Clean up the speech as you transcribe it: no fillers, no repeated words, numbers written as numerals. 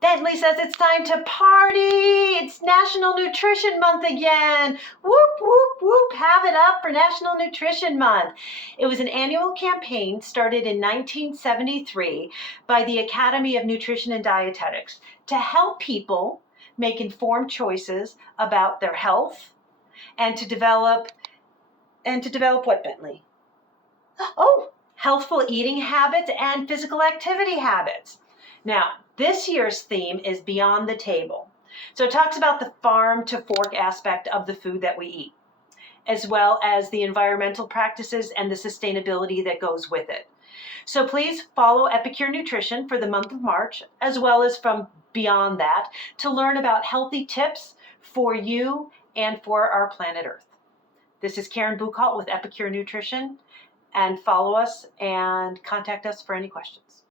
Bentley says it's time to party. It's National Nutrition Month again. Whoop, whoop, whoop. Have it up for National Nutrition Month. It was an annual campaign started in 1973 by the Academy of Nutrition and Dietetics to help people make informed choices about their health and to develop what, Bentley? Oh, healthful eating habits and physical activity habits. Now, this year's theme is Beyond the Table. So it talks about the farm to fork aspect of the food that we eat, as well as the environmental practices and the sustainability that goes with it. So please follow Epicure Nutrition for the month of March, as well as from beyond that, to learn about healthy tips for you and for our planet Earth. This is Karen Buchalt with Epicure Nutrition, and follow us and contact us for any questions.